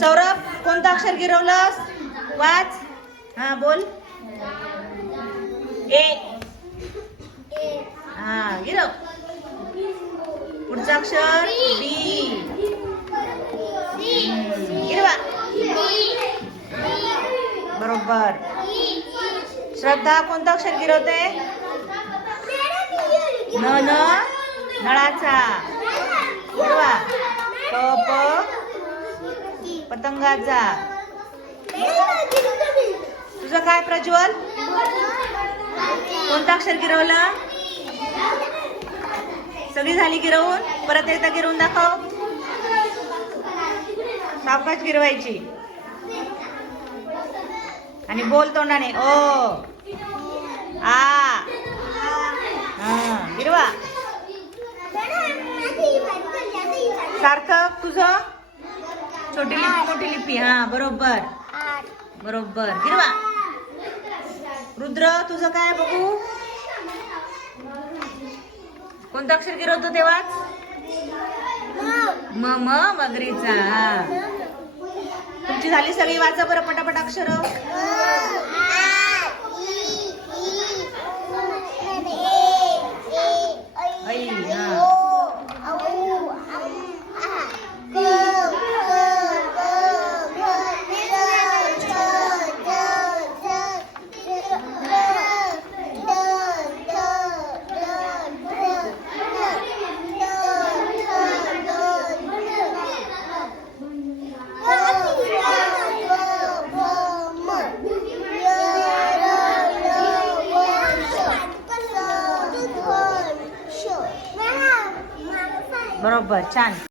सौरभ कोणतं अक्षर गिरवलंस? वाच. हा बोल. ए. हा गिरव. पुढचं अक्षर बी. गिरवा. बरोबर. श्रद्धा कोणतं अक्षर गिरवते? न नळाचा. गिरवा. पतंगाचा. तुझं काय प्रज्वल? कोणतं अक्षर गिरवलं? सगळी झाली गिरवून? परत एकदा गिरवून दाखव. सावकाश गिरवायची आणि बोल तोंडाने. ओ आ. गिरवा. सार्थक तुझं? छोटी लिपी मोठी लिपी. हा बरोबर बरोबर. गिरवा. रुद्र तुझं काय बघू? कोणतं अक्षर गिरवतो तेव्हाच? मगरीचा. तुमची झाली सगळी. वाचा बरं पटापट अक्षर. बरोबर छान.